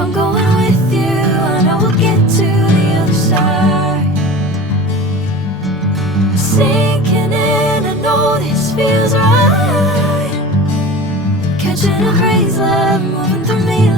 I'm going with you, I know we'll get to the other side. Sinking in, I know this feels right. Catching a crazy love, moving